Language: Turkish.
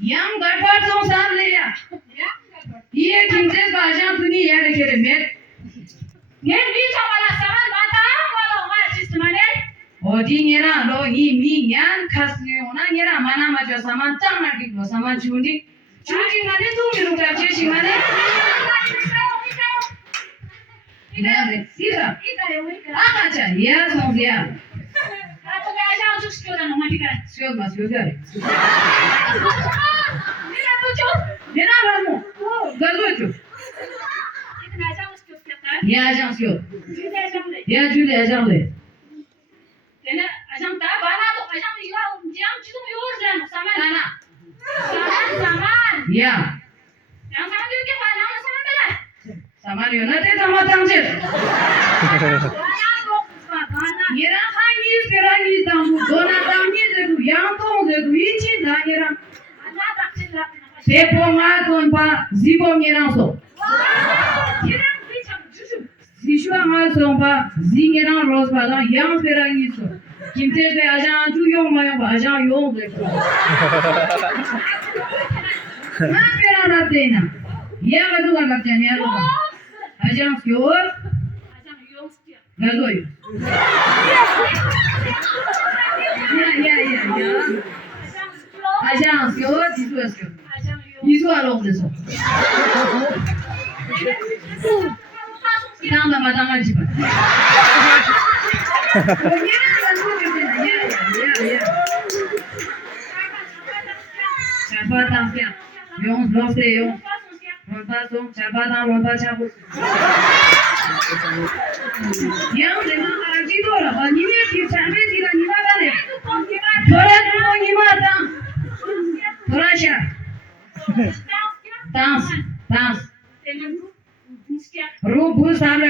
Yang garbad song sam le ya. Ye kimse bajan tuni ya de kere met. Ye mi chamala saman mata wala ma sistemane. Odi ngera lo ni mi nyan khasni ona ngera mana ma jo saman tang na ki lo saman chundi. Chundi mane tu mi ru ka cheshi mane. Nade sira. Aga cha ya song ya. Ato ga ja juk skyoda no matika. Skyo ma skyo ya. Mira to jo. Nera lo mo. Gazo chu. Itna ja skyo skata. Ya jang skyo. Jude jamle. Ya jule ya jang le. Tena ajam ta bana to ajam ila jam chidum yor jam saman. Sana. Saman. Ya. Yang saman yu ke bana saman bela. Saman yo na te sama tang che. Bana to bana. Ngera hangis perangis tang bu dona tang ni ze bu yang tong ze bu ichi da ngera. Ana takchil la. Tepo ma ton pa zibo ngera so. Kiran bi cham juju. Zishwa ma son pa zingera ros pa da yang perangis so. Kimse pe ajan chu yong ma yong pa ajan yong ze so. Ma pera na tena. Ya ga du ga ga chen ya lo. Ajan skyo Ajam yong skya. ga zo yo. Ya. Ajam skyo. Ajan skyo di su skyo. Ajam yong. Di su along de so. Tang da ma tang ma chi pa. Ya. Chapa tang kya. Yong lo se yong. Ronpa song chapa tang ronpa chapu. Yang de ma ara ji do la ba ni ne ki chambe ji la ni ma ba le. Thora ju mo ni ma tang. Thora sha. Dance. Temen bu skya. Ru bu sa le